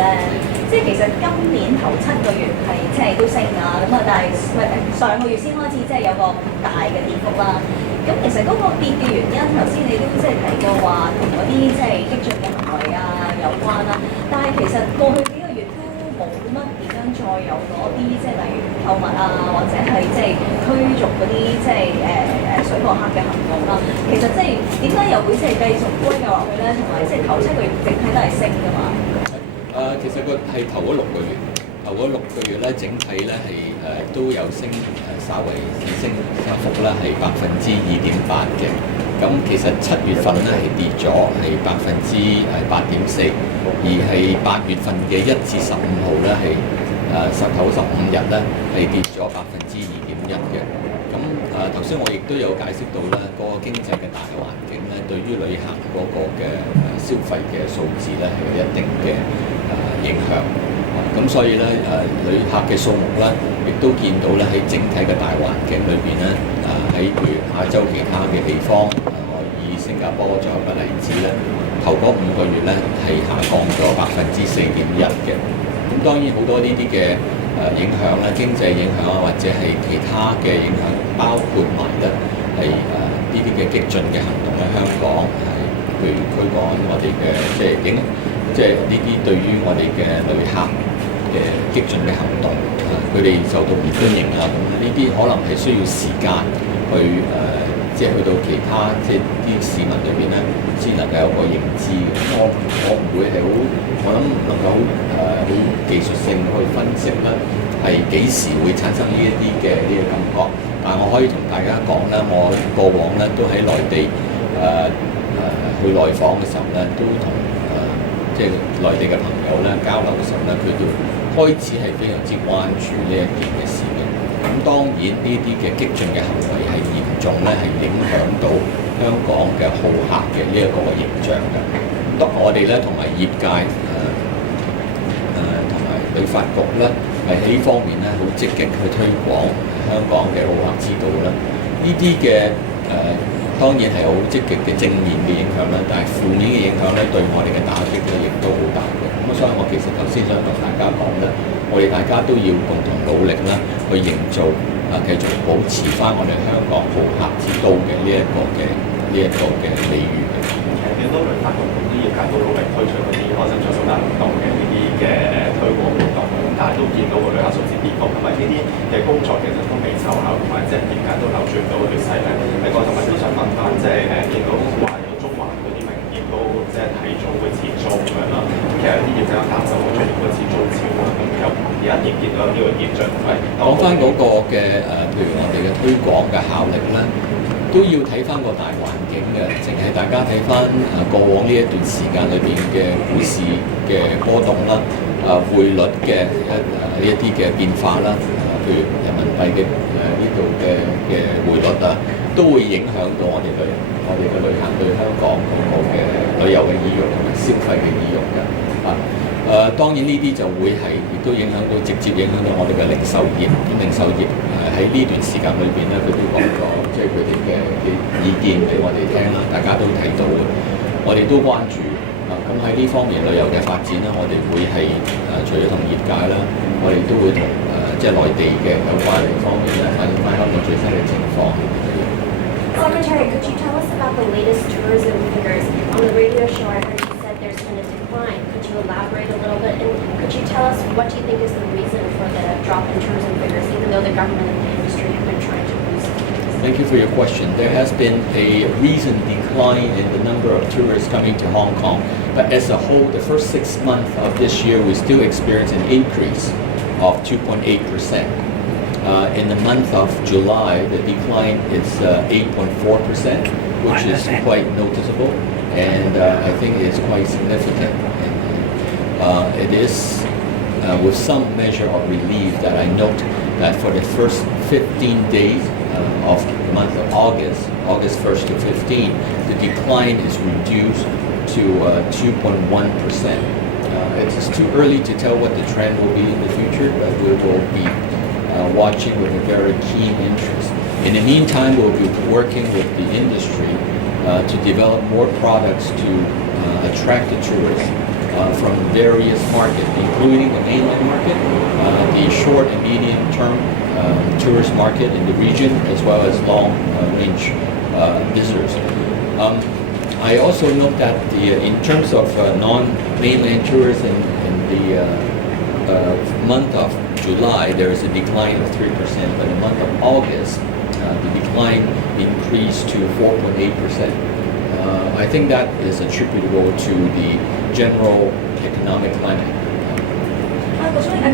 咧，即係其實今年頭7個月係即係都升啊，咁啊，但係上個月先開始即係有個大嘅跌幅啦。咁其實嗰個跌嘅原因，頭先你都即係提過話同嗰啲即係激進嘅行為啊有關啦。但係其實過去幾個月都冇乜點樣再有嗰啲即係例如購物啊，或者係即係驅逐嗰啲即係水貨客嘅行動啦。其實即係點解又會即係繼續歸咎落去咧？同埋即係頭7個月整體都係升㗎嘛？其實個係頭嗰6個月，頭嗰6個月咧，整體咧係都有升，稍微升幅啦係2.8%嘅。咁其實7月份咧係跌咗係8.4%，而係8月份嘅1至15號咧係頭15日咧係跌咗2.1%嘅。咁頭先我亦都有解釋到咧，嗰個經濟嘅大環境咧，對於旅客嗰個嘅消費嘅數字咧係有一定嘅影響。咁所以咧旅客嘅數目咧，亦都見到咧喺整體嘅大環境裏邊咧，喺譬如亞洲其他嘅地方，我以新加坡作為一個例子咧，頭嗰5個月咧係下降咗4.1%嘅。咁當然好多呢啲嘅影響啦，經濟影響啊，或者係其他嘅影響，包括埋咧係呢啲嘅激進嘅行動喺香港，係譬如驅趕我哋嘅即係呢啲對於我哋嘅旅客嘅激進嘅行動，佢哋受到唔歡迎啊，咁呢啲可能係需要時間去即係去到其他即係啲市民裏邊咧，先能夠有個認知嘅。我唔會係好，我諗唔能夠好技術性去分析啦，係幾時會產生呢一啲嘅呢個感覺。但係我可以同大家講咧，我過往咧都喺內地去內訪嘅時候咧，都同即係內地嘅朋友咧交流嘅時候咧，佢都開始係非常之關注呢一件嘅事嘅。咁當然呢啲嘅激進嘅行為係嚴重咧，係影響到香港嘅好客嘅呢一個形象嘅。當我哋咧同埋業界同埋旅發局咧係喺呢方面咧好積極去推廣香港嘅好客之道啦。呢啲嘅當然係好積極嘅正面嘅影響啦，但係負面嘅影響咧對我哋嘅打擊咧亦都好大嘅。咁所以我其實頭先想同大家講咧，我哋大家都要共同努力啦，去營造繼續保持翻我哋香港好客之都嘅呢一個嘅美譽嘅。見到旅發局同啲業界都努力推出嗰啲開心在數大活動嘅呢啲嘅推廣活動，但係都見到個旅客數字跌幅，同埋呢啲嘅工作其實都未奏效，同埋即係業界都扭轉唔到個劣勢咧。另外同埋都想問翻，即係見到話有中環嗰啲名店都即係提早會撤租咁樣啦。咁其實有啲業者擔心會出現個撤租潮啊。咁有而家見唔見到呢個現象？講翻嗰個嘅譬如我哋嘅推廣嘅效力咧，都要睇翻個大環境嘅，淨係大家睇翻過往呢一段時間裏邊嘅股市嘅波動啦，匯率嘅呢一啲嘅變化啦，譬如人民幣嘅呢度嘅匯率啊，都會影響到我哋嘅旅客對香港嗰個嘅旅遊嘅意欲同埋消費嘅意欲嘅。當然呢啲就會係亦都影響到直接影響到我哋嘅零售業。咁零售業喺呢段時間裏邊咧，佢都講咗即係佢哋嘅意見俾我哋聽啦，大家都睇到嘅，我哋都關注。咁喺呢方面旅遊嘅發展咧，我哋會係除咗同業界啦，我哋都會同即係內地嘅有關嘅方面咧反映翻香港最新嘅情況。Secretary, could you tell us about the latest tourism figures? On the radio show, I heard you said there's been a decline. Could you elaborate a little bit? And could you tell us what do you think is the reason for the drop in tourism figures, even though the government and the industry have been trying to boost it? Thank you for your question. There has been a recent decline in the number of tourists coming to Hong Kong, but as a whole, the first 6 months of this year, we still experience an increase of 2.8%. In the month of July, the decline is 8.4%, which is quite noticeable, and I think it's quite significant. And, it is with some measure of relief that I note that for the first 15 days of the month of August 1st to 15, the decline is reduced to 2.1%. It's too early to tell what the trend will be in the future, but we will be watching with a very keen interest. In the meantime, we'll be working with the industry to develop more products to attract the tourists. from various markets, including the mainland market, the short and medium term tourist market in the region, as well as long range visitors. I also note that in terms of non-mainland tourists in the month of July, there is a decline of 3%, but in the month of August, the decline increased to 4.8%. I think that is attributable to the general economic climate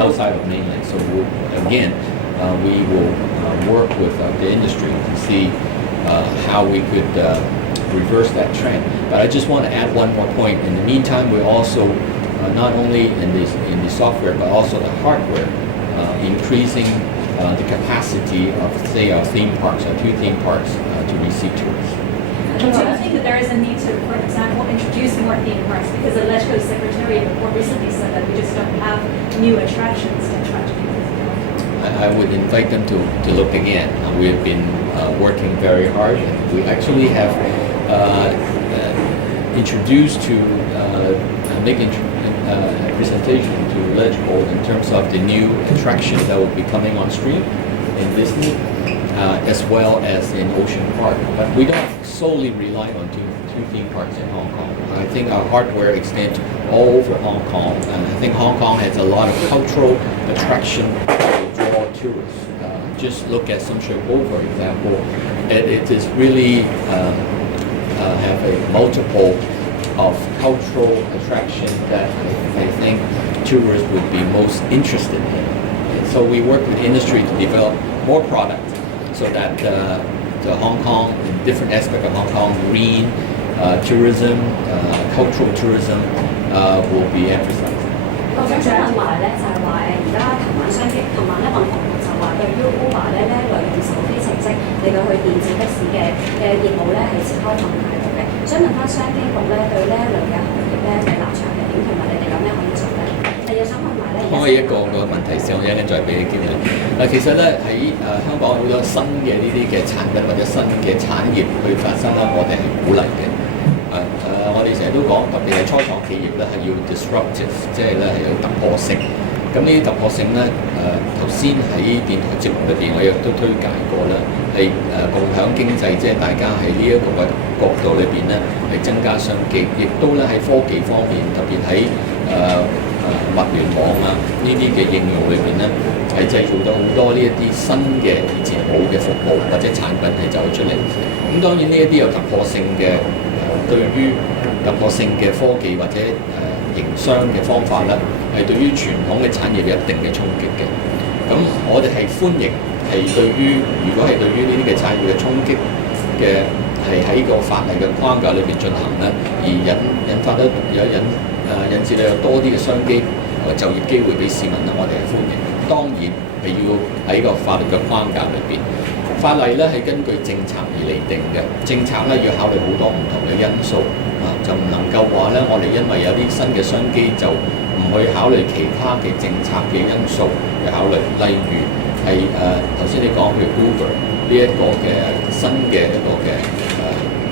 outside of mainland. So again, we will work with the industry to see how we could reverse that trend. But I just want to add one more point. In the meantime, we're also not only in the software but also the hardware, increasing the capacity of, say, our theme parks, our 2 theme parks, to receive tourists. Do you think that there is a need to, for example, introduce more theme parks? Because the LegCo Secretariat report recently said that we just don't have new attractions to attract people. I would invite them to look again. We have been working very hard. We actually have introduced to make a presentation to LegCo in terms of the new attraction that will be coming on stream in Disney, as well as in Ocean Park. But we don't solely rely on two theme parks in Hong Kong. I think our hardware extends all over Hong Kong, and I think Hong Kong has a lot of cultural attraction to draw tourists. Just look at Sun Shui Po, for example. It is really have a multiple of cultural attraction that I think tourists would be most interested in. And so we work with industry to develop more products so that the Hong Kong, different aspects of Hong Kong, green tourism, cultural tourism will be emphasized. 我想問埋咧，就係話而家琴晚商機，琴晚咧運房局就話對於 Uber 咧呢類用手機程式嚟到去電子的士嘅業務咧係持開放態度嘅。想問翻商機局咧對呢一類嘅行業咧嘅立場係點，同埋你哋有咩可以做咧？又想問埋咧，可以一個問題先，我一陣間再俾你機會你。其實咧喺香港好多新嘅呢啲嘅產品或者新嘅產業去發生啦，我哋係鼓勵嘅。我哋成日都講，特別係初創企業咧係要 disruptive， 即係咧係有突破性。咁呢啲突破性咧，頭先喺電台節目裏邊，我亦都推介過啦，係共享經濟，即係大家喺呢一個嘅角度裏邊咧係增加商機，亦都咧喺科技方面，特別喺物聯網啊呢啲嘅應用裏邊咧，係製造到好多呢一啲新嘅以前冇嘅服務或者產品係走出嚟。咁當然呢一啲有突破性嘅對於突破性嘅科技或者營商嘅方法咧，係對於傳統嘅產業有一定嘅衝擊嘅。咁我哋係歡迎係對於如果係對於呢啲嘅產業嘅衝擊嘅係喺個法例嘅框架裏邊進行咧，而引發得引致到有多啲嘅商機同埋就業機會俾市民咧，我哋係歡迎。當然係要喺個法律嘅框架裏邊。法例咧係根據政策而釐定嘅，政策咧要考慮好多唔同嘅因素就唔能夠話咧，我哋因為有啲新嘅商機就唔去考慮其他嘅政策嘅因素去考慮，例如係頭先你講譬如 Uber 呢一個嘅新嘅一個嘅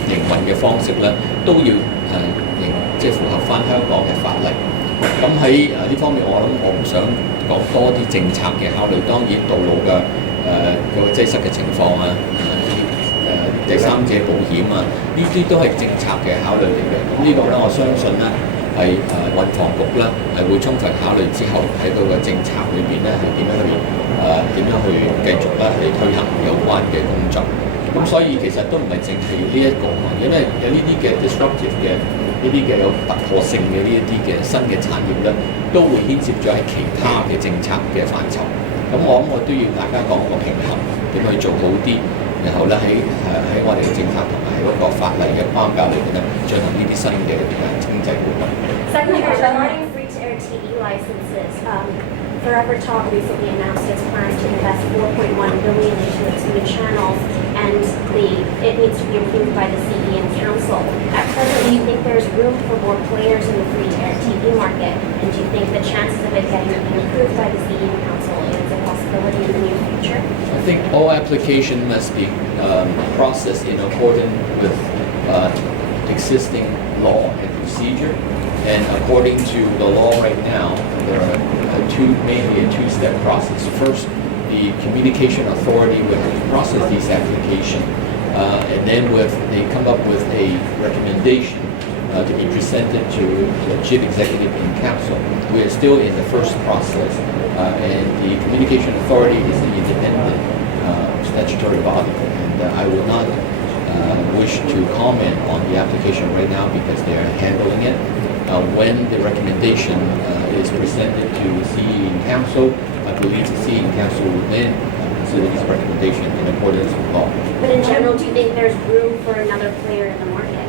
營運嘅方式咧，都要即係符合翻香港嘅法例。咁喺呢方面，我諗我唔想講多啲政策嘅考慮，當然道路嘅個擠塞嘅情況啊，第三者保險啊，呢啲都係政策嘅考慮嚟嘅。咁呢個咧，我相信咧係運房局咧係會充分考慮之後喺嗰個政策裏邊咧係點樣去繼續咧去推行有關嘅工作。咁所以其實都唔係淨係呢一個，因為有呢啲嘅 disruptive 嘅呢啲嘅有突破性嘅呢一啲嘅新嘅產業咧，都會牽涉咗喺其他嘅政策嘅範疇。咁我諗我都要大家講個平衡，點去做好啲，然後咧喺我哋嘅政策同埋喺嗰個法例嘅框架裏邊咧，進行呢啲新嘅經濟活動。Second, regarding free-to-air TV licenses, Forever Talk recently announced its plans to invest $4.1 billion into its new channels, and it needs to be approved by the CE and Council. At present, do you think there's room for more players in the free-to-air TV market, and do you think the chances of it getting approved by the CE and Council is a possibility in the near future? I think all application must be processed in accordance with existing law and procedure, and according to the law right now, there are mainly a two-step process. First, the communication authority would have to process these applications, and then they come up with a recommendation to be presented to the Chief Executive in Council. We are still in the first process, and the communication authority is an independent statutory body, and I will not wish to comment on the application right now because they are handling it. When the recommendation is presented to CE in Council, I believe the CE in Council will then consider this recommendation in accordance with law. But in general, do you think there's room for another player in the market?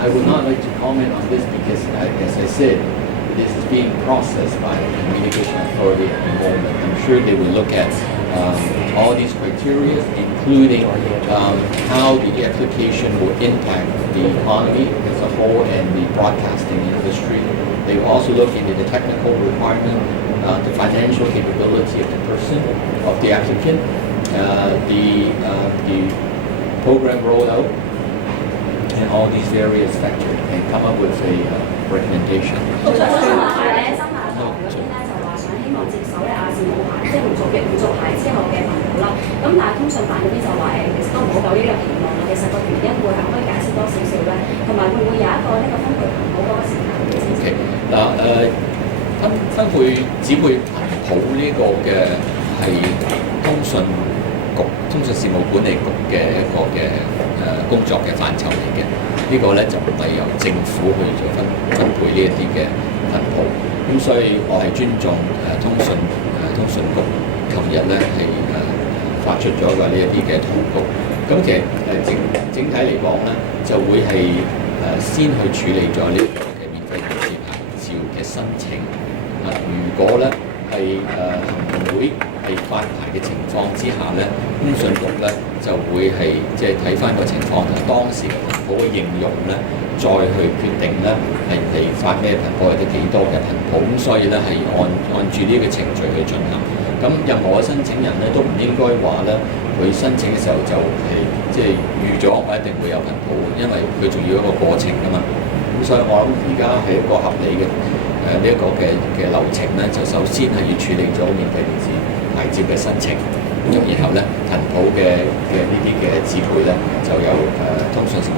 I would not like to comment on this because, as I said, this is being processed by the Communication Authority at the moment. I'm sure they will look at all these criteria, including how the application will impact the economy as a whole and the broadcasting industry. They will also look into the technical requirement, the financial capability of the person, of the applicant, the program rollout, and all these various factors, and come up with a recommendation. 我想問下咧，新亞台嗰邊咧就話想希望接手咧亞視冇牌，即係唔做牌之後嘅頻道啦。咁但係通訊辦嗰邊就話其實都唔好有呢個期望啦。其實個原因會係可以解釋多少少咧，同埋會唔會有一個呢個分配頻譜嗰個時間嘅指示？嗱分配指配頻譜呢個嘅係通訊事務管理局嘅一個嘅工作嘅範疇嚟嘅，呢個咧就唔係由政府去做分配呢一啲嘅頻譜，咁所以我係尊重通訊局，琴日咧係發出咗嘅呢一啲嘅通告，咁其實整體嚟講咧就會係先去處理咗呢個嘅免費電視牌照嘅申請，如果咧係行動會係發牌嘅情況之下咧，通訊局咧就會係即係睇翻個情況同當時頻譜嘅應用咧，再去決定咧係發咩頻譜或者幾多嘅頻譜，咁所以咧係按住呢個程序去進行。咁任何嘅申請人咧都唔應該話咧佢申請嘅時候就係即係預咗我一定會有頻譜，因為佢仲要一個過程㗎嘛。咁所以我諗而家係一個合理嘅呢一個嘅流程咧，就首先係要處理咗免費電視牌照嘅申請，咁然後咧頻譜嘅呢啲嘅指配咧就由通訊事務